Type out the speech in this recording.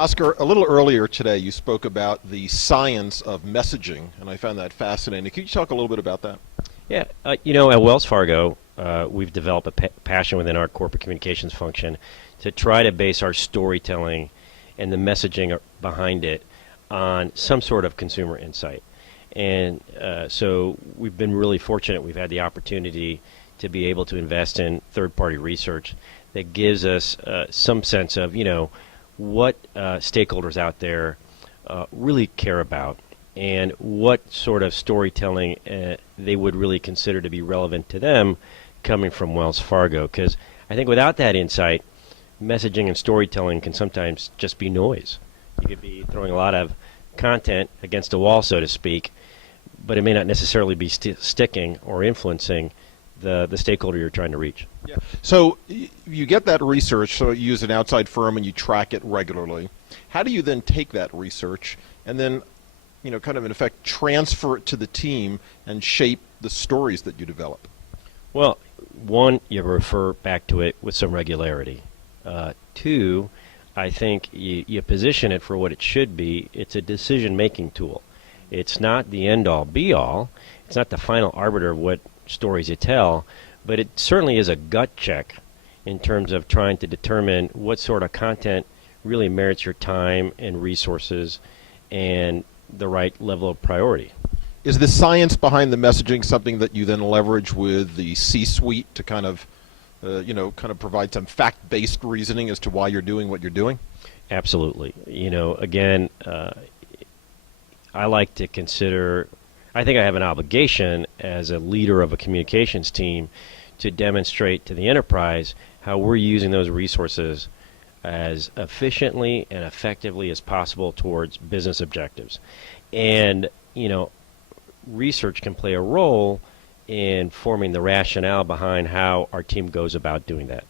Oscar, a little earlier today you spoke about the science of messaging, and I found that fascinating. Could you talk a little bit about that? Yeah, at Wells Fargo, we've developed a passion within our corporate communications function to try to base our storytelling and the messaging behind it on some sort of consumer insight. And so we've been really fortunate. We've had the opportunity to be able to invest in third-party research that gives us some sense of, what stakeholders out there really care about and what sort of storytelling they would really consider to be relevant to them coming from Wells Fargo. Because I think without that insight, messaging and storytelling can sometimes just be noise. You could be throwing a lot of content against a wall, so to speak, but it may not necessarily be sticking or influencing the stakeholder you're trying to reach. Yeah. So you get that research, so you use an outside firm and you track it regularly. How do you then take that research and then, kind of in effect transfer it to the team and shape the stories that you develop? Well, one, you refer back to it with some regularity. Two, I think you position it for what it should be. It's a decision-making tool. It's not the end-all, be-all. It's not the final arbiter of what stories you tell, but it certainly is a gut check in terms of trying to determine what sort of content really merits your time and resources and the right level of priority. Is the science behind the messaging something that you then leverage with the C-suite to kind of provide some fact-based reasoning as to why you're doing what you're doing? Absolutely. Again, I like to consider, I think I have an obligation as a leader of a communications team to demonstrate to the enterprise how we're using those resources as efficiently and effectively as possible towards business objectives. And, research can play a role in forming the rationale behind how our team goes about doing that.